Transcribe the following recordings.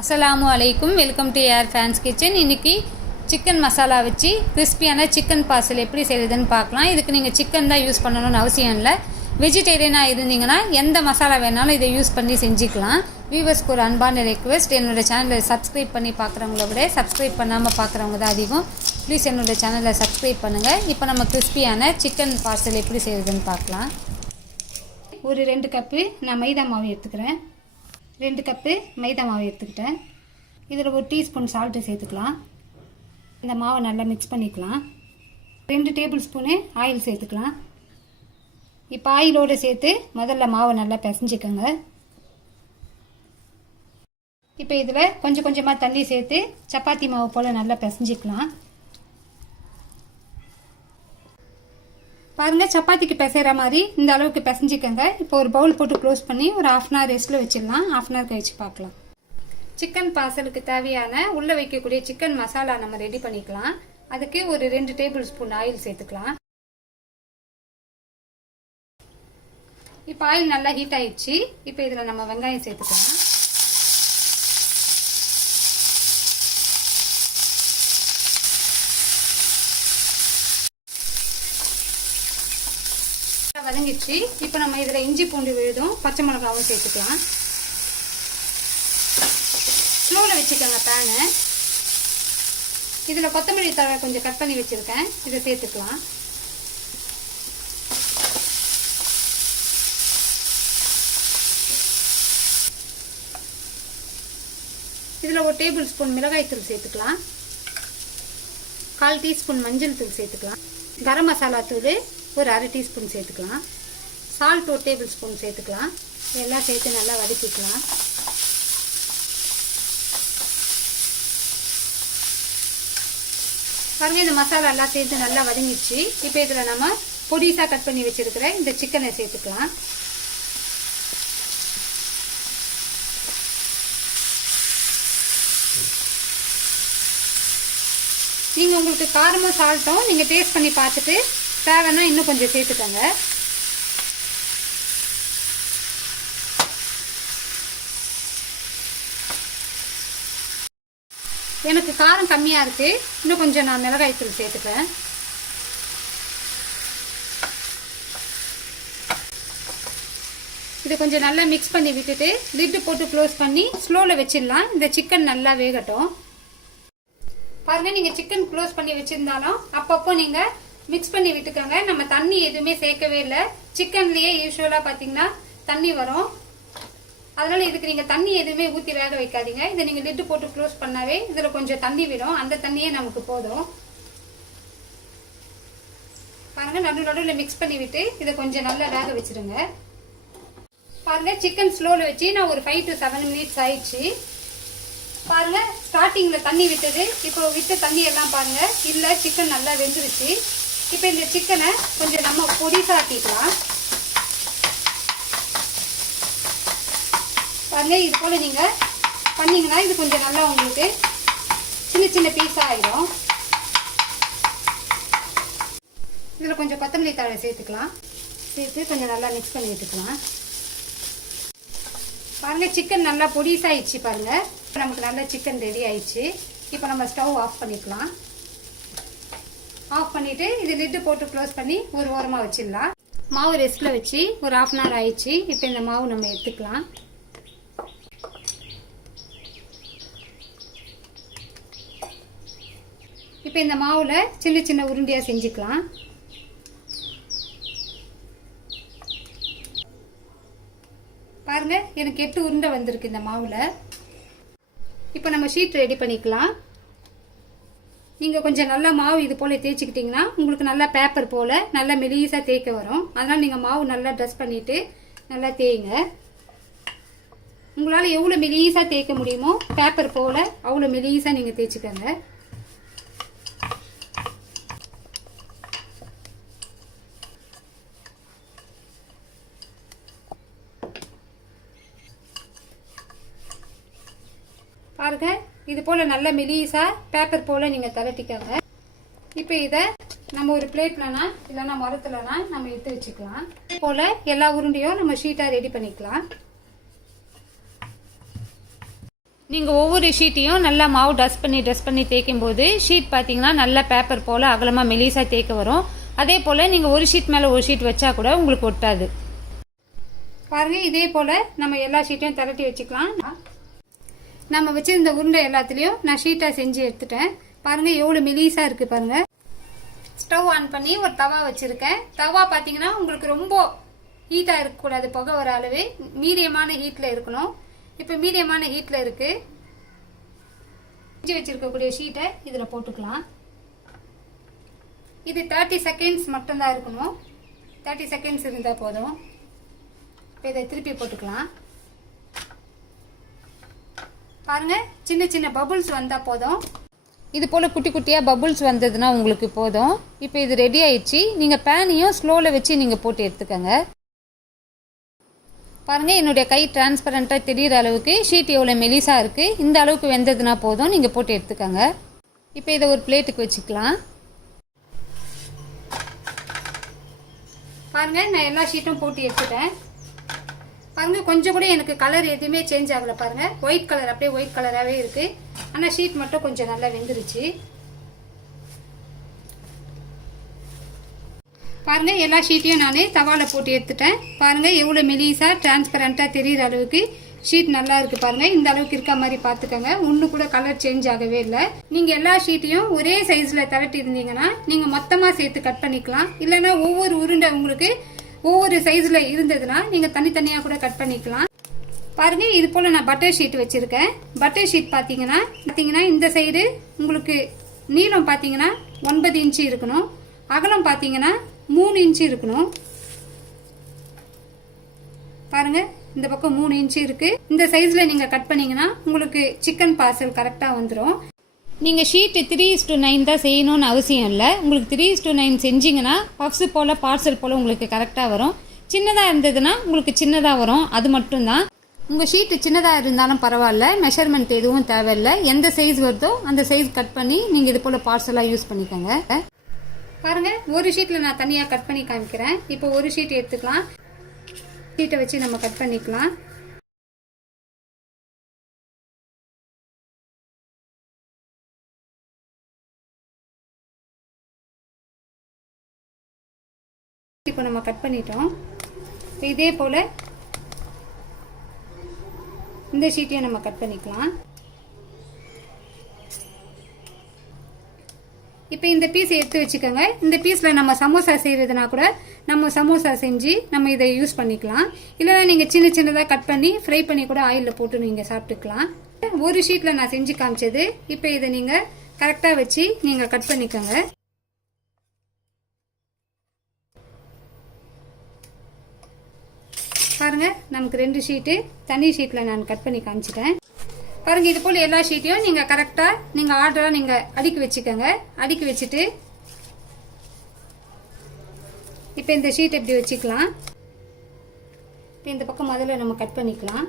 அஸ்ஸலாமு அலைக்கும். Welcome to Air Fans Kitchen. இன்னைக்கு சிக்கன் மசாலா வச்சு கிறிஸ்பியான சிக்கன் பார்சல் எப்படி செய்யுதுன்னு பார்க்கலாம். இதுக்கு நீங்கள் சிக்கன் தான் யூஸ் பண்ணணும்னு அவசியம் இல்லை. வெஜிடேரியனாக இருந்தீங்கன்னா எந்த மசாலா வேணாலும் இதை யூஸ் பண்ணி செஞ்சுக்கலாம். வியூவர்ஸ்க்கு ஒரு அன்பான ரெக்வெஸ்ட் என்னோடய சேனலை சப்ஸ்கிரைப் பண்ணி பார்க்குறவங்கள விட சப்ஸ்கிரைப் பண்ணாமல் பார்க்குறவங்க தான் அதிகம். ப்ளீஸ் என்னோட சேனலை சப்ஸ்கிரைப் பண்ணுங்கள் இப்போ நம்ம கிறிஸ்பியான சிக்கன் பார்சல் எப்படி செய்யுதுன்னு பார்க்கலாம். ஒரு ரெண்டு கப்பு நான் மைதா மாவு எடுத்துக்கிறேன். ரெண்டு கப்பு மைதா மாவு எடுத்துக்கிட்டேன். இதில் ஒரு டீஸ்பூன் சால்ட்டு சேர்த்துக்கலாம். இந்த மாவை நல்லா மிக்ஸ் பண்ணிக்கலாம். ரெண்டு டேபிள் ஸ்பூனு ஆயில் சேர்த்துக்கலாம். இப்போ ஆயிலோடு சேர்த்து முதல்ல மாவை நல்லா பிசைஞ்சிக்கோங்க. இப்போ இதில் கொஞ்சம் கொஞ்சமாக தண்ணி சேர்த்து சப்பாத்தி மாவு போல் நல்லா பிசைஞ்சிக்கலாம். பாருங்கள் சப்பாத்திக்கு பிசைகிற மாதிரி இந்த அளவுக்கு பிசைஞ்சிக்கங்க. இப்போ ஒரு பவுல் போட்டு க்ளோஸ் பண்ணி ஒரு ஆஃப் அன் ஹவர் ரெஸ்ட்டில் வச்சிடலாம். ஆஃப் அன் ஹவர் கழிச்சு பார்க்கலாம். சிக்கன் பார்சலுக்கு தேவையான உள்ளே வைக்கக்கூடிய சிக்கன் மசாலா நம்ம ரெடி பண்ணிக்கலாம். அதுக்கு ஒரு ரெண்டு டேபிள் ஸ்பூன் ஆயில் சேர்த்துக்கலாம். இப்போ ஆயில் நல்லா ஹீட் ஆயிடுச்சு. இப்போ இதில் நம்ம வெங்காயம் சேர்த்துக்கலாம். வதங்கிடுச்சு. இப்போ நம்ம இதில் இஞ்சி பூண்டு விழுதும் பச்சை மிளகாவும் சேர்த்துக்கலாம். ஸ்லோவில் வச்சுக்கோங்க பேனு இதில் கொத்தமல்லி தழை கொஞ்சம் கட் பண்ணி வச்சுருக்கேன். இதை சேர்த்துக்கலாம். இதில் ஒரு டேபிள் ஸ்பூன் மிளகாய்த்தூள் சேர்த்துக்கலாம். கால் டீஸ்பூன் மஞ்சள் தூள் சேர்த்துக்கலாம். கரம் மசாலா தூள் ஒரு அரை டீஸ்பூன் சேர்த்துக்கலாம். சால்ட் ஒரு டேபிள் ஸ்பூன் சேர்த்துக்கலாம். எல்லாம் சேர்த்து நல்லா வதக்கிக்கலாம். பாருங்க இந்த மசாலா எல்லாம் சேர்த்து நல்லா வதங்கிச்சு இப்போ இதில் நம்ம பொடிசாக கட் பண்ணி வச்சுருக்கிற இந்த சிக்கனை சேர்த்துக்கலாம். நீங்கள் உங்களுக்கு காரமும் சால்ட்டும் நீங்கள் டேஸ்ட் பண்ணி பார்த்துட்டு தேவைன்னா இன்னும் கொஞ்சம் சேர்த்துக்கோங்க. எனக்கு காரம் கம்மியாக இருக்குது இன்னும் கொஞ்சம் நான் மிளகாய் தூள் சேர்த்துக்கிறேன் இது கொஞ்சம் நல்லா மிக்ஸ் பண்ணி விட்டுட்டு லிட்டு போட்டு க்ளோஸ் பண்ணி ஸ்லோவில் வச்சிடலாம். இந்த சிக்கன் நல்லா வேகட்டும். பாருங்கள் நீங்கள் சிக்கன் க்ளோஸ் பண்ணி வச்சுருந்தாலும் அப்பப்போ நீங்கள் மிக்ஸ் பண்ணி விட்டுக்கோங்க. நம்ம தண்ணி எதுவுமே சேர்க்கவே இல்லை. சிக்கன்லயே யூஸ்வலா பாத்தீங்கன்னா தண்ணி வரும். அதனால இதுக்கு நீங்க தண்ணி எதுவுமே ஊத்தி வேக வைக்காதீங்க. இதை நீங்க லிட்டு போட்டு க்ளோஸ் பண்ணாவே இதுல கொஞ்சம் தண்ணி விடும். அந்த தண்ணியே நமக்கு போதும். பாருங்க நடு நடுவில் மிக்ஸ் பண்ணி விட்டு இதை கொஞ்சம் நல்லா வேக வச்சிருங்க. பாருங்க சிக்கன் ஸ்லோல வச்சு நான் ஒரு ஃபைவ் டு செவன் மினிட்ஸ் ஆயிடுச்சு. பாருங்க ஸ்டார்டிங்ல தண்ணி விட்டது. இப்போ விட்ட தண்ணி எல்லாம் பாருங்க இல்ல சிக்கன் நல்லா வெந்துருச்சு. இப்போ இந்த சிக்கனை கொஞ்சம் நம்ம பொடிசா ஆக்கிக்கலாம் பாருங்க இது போல் நீங்கள் பண்ணிங்கன்னா இது கொஞ்சம் நல்லா உங்களுக்கு சின்ன சின்ன பீஸாக ஆகிடும் இதில் கொஞ்சம் கொத்தமல்லி தழை சேர்த்துக்கலாம். சேர்த்து கொஞ்சம் நல்லா மிக்ஸ் பண்ணி விட்டுக்கலாம் பாருங்கள் சிக்கன் நல்லா பொடிசாயிடுச்சு இப்போ நமக்கு நல்ல சிக்கன் ரெடி ஆயிடுச்சு. இப்போ நம்ம ஸ்டவ் ஆஃப் பண்ணிக்கலாம். ஆஃப் பண்ணிட்டு இது லிட்டு போட்டு க்ளோஸ் பண்ணி ஒரு ஓரமாக வச்சிடலாம். மாவு ரெஸ்ட்டில் வச்சு ஒரு ஆஃப் அன் ஹவர் ஆயிடுச்சு. இப்போ இந்த மாவு நம்ம எடுத்துக்கலாம். இப்போ இந்த மாவில் சின்ன சின்ன உருண்டையாக செஞ்சுக்கலாம். பாருங்க எனக்கு எட்டு உருண்டை வந்திருக்கு இந்த மாவில். இப்போ நம்ம ஷீட் ரெடி பண்ணிக்கலாம். நீங்கள் கொஞ்சம் நல்லா மாவு இது போல் தேய்ச்சிக்கிட்டிங்கன்னா உங்களுக்கு நல்லா பேப்பர் போல் நல்லா மெலீஸாக தேய்க்க வரும். அதனால் நீங்கள் மாவு நல்லா ட்ரெஸ் பண்ணிவிட்டு நல்லா தேய்ங்க. உங்களால் எவ்வளோ மெலீஸாக தேய்க்க முடியுமோ பேப்பர் போல் அவ்வளோ மெலீஸாக நீங்கள் தேய்ச்சிக்கோங்க. பாருங்கள் இது போல் நல்ல மெலீஸாக பேப்பர் போல் நீங்கள் தரட்டிக்கோங்க. இப்போ இதை நம்ம ஒரு பிளேட்லனா இல்லைன்னா மரத்துலனா நம்ம எடுத்து வச்சுக்கலாம். இது போல் எல்லா உருண்டையும் நம்ம ஷீட்டாக ரெடி பண்ணிக்கலாம். நீங்கள் ஒவ்வொரு ஷீட்டையும் நல்லா மாவு டஸ்ட் பண்ணி டஸ்ட் பண்ணி தேய்க்கும் போது ஷீட் பார்த்தீங்கன்னா நல்லா பேப்பர் போல் அகலமாக மெலிசாக தேய்க்க வரும். அதே போல் நீங்கள் ஒரு ஷீட் மேலே ஒரு ஷீட் வச்சா கூட உங்களுக்கு ஒட்டாது. பாருங்கள் இதே போல் நம்ம எல்லா ஷீட்டையும் திரட்டி வச்சுக்கலாம். நம்ம வச்சிருந்த உருண்டை எல்லாத்துலேயும் நான் ஷீட்டாக செஞ்சு எடுத்துட்டேன். பாருங்கள் எவ்வளோ மெலீஸாக இருக்குது பாருங்கள் ஸ்டவ் ஆன் பண்ணி ஒரு தவா வச்சுருக்கேன். தவா பார்த்தீங்கன்னா உங்களுக்கு ரொம்ப ஹீட்டாக இருக்கக்கூடாது புகை வர அளவு. மீடியமான ஹீட்டில் இருக்கணும். இப்போ மீடியமான ஹீட்டில் இருக்குது செஞ்சு வச்சுருக்கக்கூடிய ஷீட்டை இதில் போட்டுக்கலாம். இது தேர்ட்டி செகண்ட்ஸ் மட்டும்தான் இருக்கணும். தேர்ட்டி செகண்ட்ஸ் இருந்தால் போதும். இப்போ இதை திருப்பி போட்டுக்கலாம். பாருங்க சின்ன சின்ன பபுள்ஸ் வந்தால் போதும். இது போல் குட்டி குட்டியாக பபுள்ஸ் வந்ததுன்னா உங்களுக்கு போதும். இப்போ இது ரெடி ஆயிடுச்சு. நீங்கள் பேனையும் ஸ்லோவில் வச்சு நீங்கள் போட்டு எடுத்துக்கோங்க. பாருங்கள் என்னுடைய கை டிரான்ஸ்பரண்ட்டாக தெரியிற அளவுக்கு ஷீட் எவ்வளோ மெலிசாக இருக்குது இந்த அளவுக்கு வெந்ததுன்னா போதும். நீங்கள் போட்டு எடுத்துக்கோங்க. இப்போ இதை ஒரு பிளேட்டுக்கு வச்சுக்கலாம். பாருங்கள் நான் எல்லா ஷீட்டும் போட்டு எடுத்துட்டேன். பாருங்க கொஞ்சம் கூட எனக்கு கலர் எதுவுமே சேஞ்ச் ஆகலை பாருங்க. ஒயிட் கலர் அப்படியே ஒயிட் கலராகவே இருக்கு. ஆனால் ஷீட் மட்டும் கொஞ்சம் நல்லா வெந்துருச்சு. பாருங்க எல்லா ஷீட்டையும் நான் தவால போட்டு எடுத்துட்டேன். பாருங்க எவ்வளோ மெலிசா டிரான்ஸ்பரண்ட்டாக தெரியுற அளவுக்கு ஷீட் நல்லா இருக்கு பாருங்க. இந்த அளவுக்கு இருக்க மாதிரி பார்த்துக்கோங்க. ஒன்று கூட கலர் சேஞ்ச் ஆகவே இல்லை. நீங்க எல்லா ஷீட்டையும் ஒரே சைஸ்ல திரட்டி இருந்தீங்கன்னா நீங்க மொத்தமா சேர்த்து கட் பண்ணிக்கலாம். இல்லைன்னா ஒவ்வொரு உருண்டை உங்களுக்கு ஒவ்வொரு சைஸ்ல இருந்ததுன்னா நீங்க தனித்தனியா கூட கட் பண்ணிக்கலாம். பாருங்க இது போல நான் பட்டர் ஷீட் வச்சிருக்கேன். பட்டர் ஷீட் பாத்தீங்கன்னா பாத்தீங்கன்னா இந்த சைடு உங்களுக்கு நீளம் பாத்தீங்கன்னா ஒன்பது இன்ச்சு இருக்கணும். அகலம் பாத்தீங்கன்னா மூணு இன்ச்சு இருக்கணும். பாருங்க இந்த பக்கம் மூணு இன்ச்சு இருக்கு. இந்த சைஸ்ல நீங்க கட் பண்ணீங்கன்னா உங்களுக்கு சிக்கன் பார்சல் கரெக்டா வந்துடும் நீங்கள் sheet three is to nine தான் செய்யணும்னு அவசியம் இல்லை. உங்களுக்கு த்ரீ இஸ் டூ நைன் செஞ்சிங்கன்னா பஃப்ஸு போல் பார்சல் போல் உங்களுக்கு கரெக்டாக வரும். சின்னதாக இருந்ததுன்னா உங்களுக்கு சின்னதாக வரும். அது மட்டும்தான். உங்கள் ஷீட்டு சின்னதாக இருந்தாலும் பரவாயில்ல. மெஷர்மெண்ட் எதுவும் தேவையில்லை. எந்த சைஸ் வருதோ அந்த சைஸ் கட் பண்ணி நீங்கள் இது போல் பார்சலாக யூஸ் பண்ணிக்கோங்க. பாருங்கள் ஒரு ஷீட்டில் நான் தனியாக கட் பண்ணி காமிக்கிறேன். இப்போ ஒரு ஷீட் எடுத்துக்கலாம். ஷீட்டை வச்சு நம்ம கட் பண்ணிக்கலாம். இப்போ நம்ம கட் பண்ணிட்டோம். இப்போ இதே போல் இந்த ஷீட்டையும் நம்ம கட் பண்ணிக்கலாம். இப்போ இந்த பீஸ் எடுத்து வச்சுக்கோங்க. இந்த பீஸில் நம்ம சமோசா செய்கிறதுனா கூட நம்ம சமோசா செஞ்சு நம்ம இதை யூஸ் பண்ணிக்கலாம். இல்லைனா நீங்கள் சின்ன சின்னதாக கட் பண்ணி ஃப்ரை பண்ணி கூட ஆயிலில் போட்டு நீங்கள் சாப்பிட்டுக்கலாம். ஒரு ஷீட்டில் நான் செஞ்சு காமிச்சது. இப்போ இதை நீங்கள் கரெக்டாக வச்சு நீங்கள் கட் பண்ணிக்கோங்க. பாருங்க நமக்கு ரெண்டு ஷீட்டு தனி ஷீட்டில் நான் கட் பண்ணி காமிச்சிட்டேன். பாருங்கள் இது போல் எல்லா ஷீட்டையும் நீங்கள் கரெக்டாக நீங்கள் ஆர்டராக நீங்கள் அடுக்கி வச்சுக்கோங்க. அடுக்கி வச்சுட்டு இப்போ இந்த ஷீட் எப்படி வச்சுக்கலாம்? இப்போ இந்த பக்கம் முதல்ல நம்ம கட் பண்ணிக்கலாம்.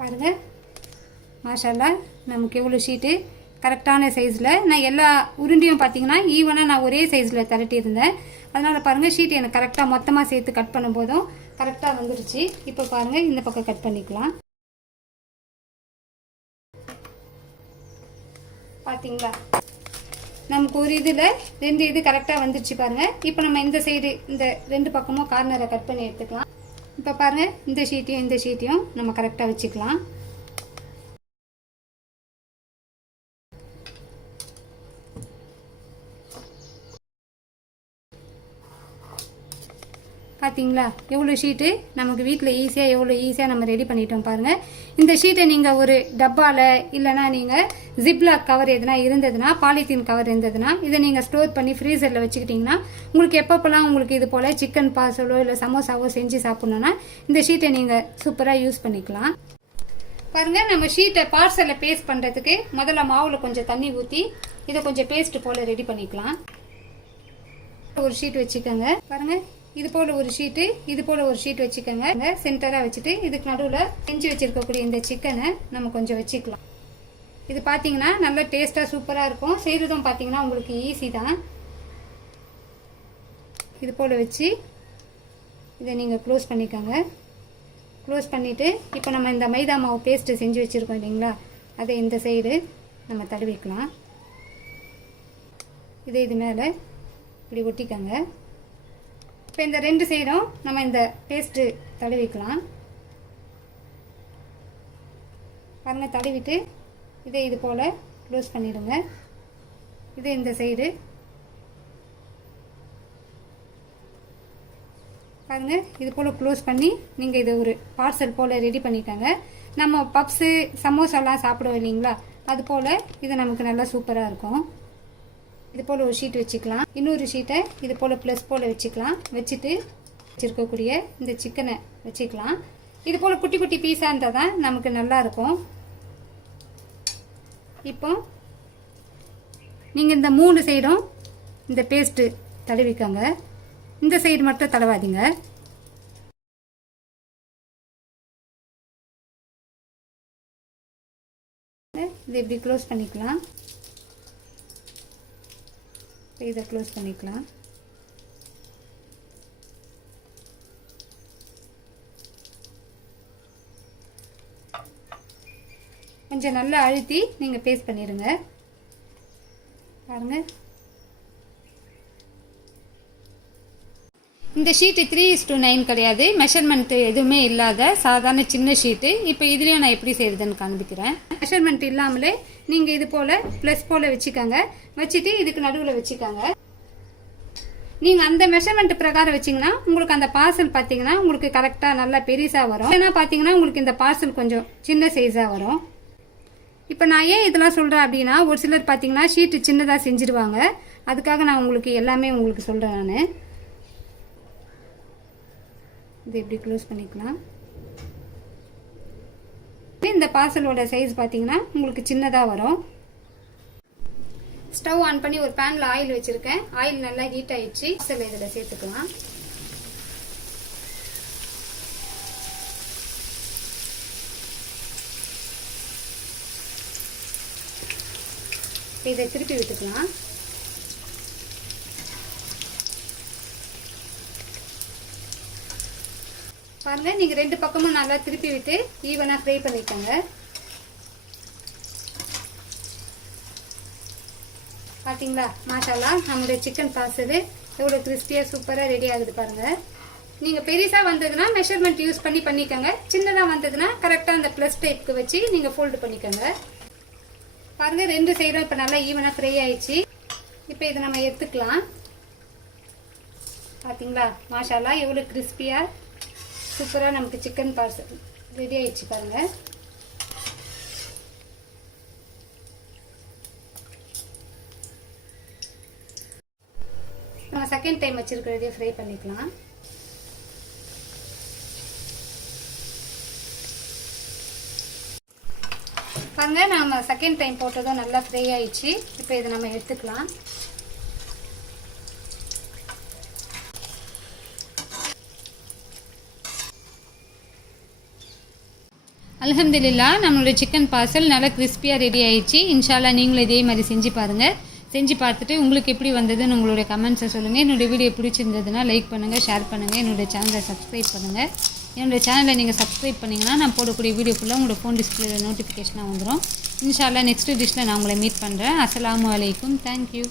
பாருங்கள் மாஷால்லா நமக்கு எவ்வளோ ஷீட்டு கரெக்டான சைஸில் நான் எல்லா உருண்டையும் பார்த்தீங்கன்னா ஈவனாக நான் ஒரே சைஸில் திரட்டியிருந்தேன். அதனால் பாருங்கள் ஷீட் எனக்கு கரெக்டாக மொத்தமாக சேர்த்து கட் பண்ணும்போதும் கரெக்டாக வந்துடுச்சு இப்போ பாருங்கள் இந்த பக்கம் கட் பண்ணிக்கலாம். பார்த்தீங்களா? நமக்கு ஒரு இதில் ரெண்டு இது கரெக்டாக வந்துடுச்சு பாருங்கள் இப்போ நம்ம இந்த சைடு இந்த ரெண்டு பக்கமும் கார்னரை கட் பண்ணி எடுத்துக்கலாம். இப்போ பாருங்கள் இந்த ஷீட்டையும் இந்த ஷீட்டையும் நம்ம கரெக்டாக வச்சுக்கலாம். பார்த்தீங்களா எவ்வளோ ஷீட்டு நமக்கு வீட்டில் ஈஸியாக எவ்வளோ ஈஸியாக நம்ம ரெடி பண்ணிட்டோம் பாருங்கள் இந்த ஷீட்டை நீங்கள் ஒரு டப்பாவில் இல்லைனா நீங்கள் ஜிப்லாக் கவர் எதுனா இருந்ததுன்னா பாலித்தீன் கவர் இருந்ததுன்னா இதை நீங்கள் ஸ்டோர் பண்ணி ஃப்ரீசரில் வச்சுக்கிட்டிங்கன்னா உங்களுக்கு எப்பப்போலாம் உங்களுக்கு இது போல் சிக்கன் பார்சலோ இல்லை சமோசாவோ செஞ்சு சாப்பிட்ணுன்னா இந்த ஷீட்டை நீங்கள் சூப்பராக யூஸ் பண்ணிக்கலாம். பாருங்கள் நம்ம ஷீட்டை பார்சலில் பேஸ்ட் பண்ணுறதுக்கு முதல்ல மாவில் கொஞ்சம் தண்ணி ஊற்றி இதை கொஞ்சம் பேஸ்ட் போல் ரெடி பண்ணிக்கலாம். ஒரு ஷீட் வச்சுக்கோங்க. பாருங்கள் இது போல ஒரு ஷீட்டு இது போல ஒரு ஷீட் வச்சுக்கோங்க. சென்டரா வச்சுட்டு இதுக்கு நடுவில் செஞ்சு வச்சிருக்கக்கூடிய இந்த சிக்கனை நம்ம கொஞ்சம் வச்சுக்கலாம். இது பார்த்தீங்கன்னா நல்ல டேஸ்ட்டாக சூப்பராக இருக்கும். செய்கிறதும் பார்த்தீங்கன்னா உங்களுக்கு ஈஸி தான். இது போல் வச்சு இதை நீங்கள் க்ளோஸ் பண்ணிக்கோங்க. க்ளோஸ் பண்ணிவிட்டு இப்போ நம்ம இந்த மைதா மாவு பேஸ்ட்டு செஞ்சு வச்சுருக்கோம் இல்லைங்களா? அதை இந்த சைடு நம்ம தடவிக்கலாம். இதை இது மேலே இப்படி ஒட்டிக்கோங்க. இப்போ இந்த ரெண்டு சைடும் நம்ம இந்த பேஸ்ட்டு தடவிக்கலாம். பாருங்கள் தடவிட்டு இதை இது போல் க்ளோஸ் பண்ணிடுங்க. இது இந்த சைடு பாருங்க இது போல் க்ளோஸ் பண்ணி நீங்கள் இதை ஒரு பார்சல் போல் ரெடி பண்ணிக்கோங்க. நம்ம பப்ஸு சமோசாலாம் சாப்பிடுவோம் இல்லைங்களா? அது போல் இது நமக்கு நல்லா சூப்பராக இருக்கும். இது போல் ஒரு ஷீட் வச்சுக்கலாம். இன்னொரு ஷீட்டை இது போல் ப்ளஸ் போல் வச்சுக்கலாம். வச்சுட்டு வச்சுருக்கக்கூடிய இந்த சிக்கனை வச்சுக்கலாம். இது போல் குட்டி குட்டி பீஸாக இருந்தால் தான் நமக்கு நல்லா இருக்கும். இப்போ நீங்கள் இந்த மூணு சைடும் இந்த பேஸ்ட்டு தடவிக்கோங்க. இந்த சைடு மட்டும் தடவாதீங்க. இது இப்படி க்ளோஸ் பண்ணிக்கலாம். இதை க்ளோஸ் பண்ணிக்கலாம். கொஞ்சம் நல்லா அழுத்தி நீங்கள் பேஸ்ட் பண்ணிடுங்க பாருங்கள் இந்த sheet three is two nine கிடையாது. மெஷர்மெண்ட் எதுவுமே இல்லாத சாதாரண சின்ன ஷீட்டு இப்போ இதுலேயும் நான் எப்படி செய்கிறதுன்னு காண்பிக்கிறேன். மெஷர்மெண்ட் இல்லாமலே நீங்கள் இது போல் ப்ளஸ் போல் வச்சுக்கோங்க. வச்சுட்டு இதுக்கு நடுவில் வச்சுக்கோங்க. நீங்கள் அந்த மெஷர்மெண்ட் பிரகாரம் வச்சிங்கன்னா உங்களுக்கு அந்த பார்சல் பார்த்தீங்கன்னா உங்களுக்கு கரெக்டாக நல்லா பெருசாக வரும். ஏன்னா பார்த்தீங்கன்னா உங்களுக்கு இந்த பார்சல் கொஞ்சம் சின்ன சைஸாக வரும். இப்போ நான் ஏன் இதெல்லாம் சொல்கிறேன் அப்படின்னா ஒரு சிலர் பார்த்தீங்கன்னா ஷீட்டு சின்னதாக செஞ்சுருவாங்க. அதுக்காக நான் உங்களுக்கு எல்லாமே உங்களுக்கு சொல்கிறேன் நான். இது இப்படி க்ளோஸ் பண்ணிக்கலாம்? இந்த பார்சலோட சைஸ் பார்த்தீங்கன்னா உங்களுக்கு சின்னதாக வரும். ஸ்டவ் ஆன் பண்ணி ஒரு பேனில் ஆயில் வச்சுருக்கேன். ஆயில் நல்லா ஹீட் ஆயிடுச்சு. பார்சல் இதில் சேர்த்துக்கலாம். இதை திருப்பி விட்டுக்கலாம். பாருங்கள் நீங்கள் ரெண்டு பக்கமும் நல்லா திருப்பி விட்டு ஈவனாக ஃப்ரை பண்ணிக்கோங்க. பார்த்தீங்களா மாஷாலா நம்மளுடைய சிக்கன் பார்சல் எவ்வளோ கிறிஸ்பியாக சூப்பராக ரெடி ஆகுது பாருங்கள் நீங்கள் பெருசாக வந்ததுன்னா மெஷர்மெண்ட் யூஸ் பண்ணி பண்ணிக்கோங்க. சின்னதாக வந்ததுன்னா கரெக்டாக அந்த ப்ளஸ் டைப்புக்கு வச்சு நீங்கள் ஃபோல்டு பண்ணிக்கோங்க. பாருங்கள் ரெண்டு சைடும் இப்போ நல்லா ஈவனாக ஃப்ரை ஆயிடுச்சு. இப்போ இதை நம்ம எடுத்துக்கலாம். பார்த்தீங்களா மாஷாலா எவ்வளோ கிறிஸ்பியாக சூப்பராக நமக்கு சிக்கன் பார்சல் ரெடி ஆயிடுச்சு பாருங்க. நம்ம செகண்ட் டைம் வச்சிருக்கிறதே ஃப்ரை பண்ணிக்கலாம். பாருங்க நம்ம செகண்ட் டைம் போட்டதும் நல்லா ஃப்ரை ஆயிடுச்சு. இப்போ இதை நம்ம எடுத்துக்கலாம். அலகம்துல்லா நம்மளோட சிக்கன் பார்சல் நல்லா கிறிஸ்பியாக ரெடி ஆயிடுச்சு. இன்ஷால்லா நீங்களும் இதே மாதிரி செஞ்சு பாருங்கள் செஞ்சு பார்த்துட்டு உங்களுக்கு எப்படி வந்ததுன்னு உங்களுடைய கமெண்ட்ஸை சொல்லுங்கள் என்னுடைய வீடியோ பிடிச்சிருந்ததுன்னா லைக் பண்ணுங்கள் ஷேர் பண்ணுங்கள் என்னுடைய சேனலை சப்ஸ்கிரைப் பண்ணுங்கள் என்னுடைய சேனலை நீங்கள் சப்ஸ்கிரைப் பண்ணிங்கன்னா நான் போடக்கூடிய வீடியோ ஃபுல்லாக உங்களோட ஃபோன் டிஸ்பிளேயில் நோட்டிஃபிகேஷனாக வந்துடும் இன்ஷால்லா நெக்ஸ்ட் டிஷ்ஷில் நான் உங்களை மீட் பண்ணுறேன் அஸ்ஸலாமு அலைக்கும். தேங்க்யூ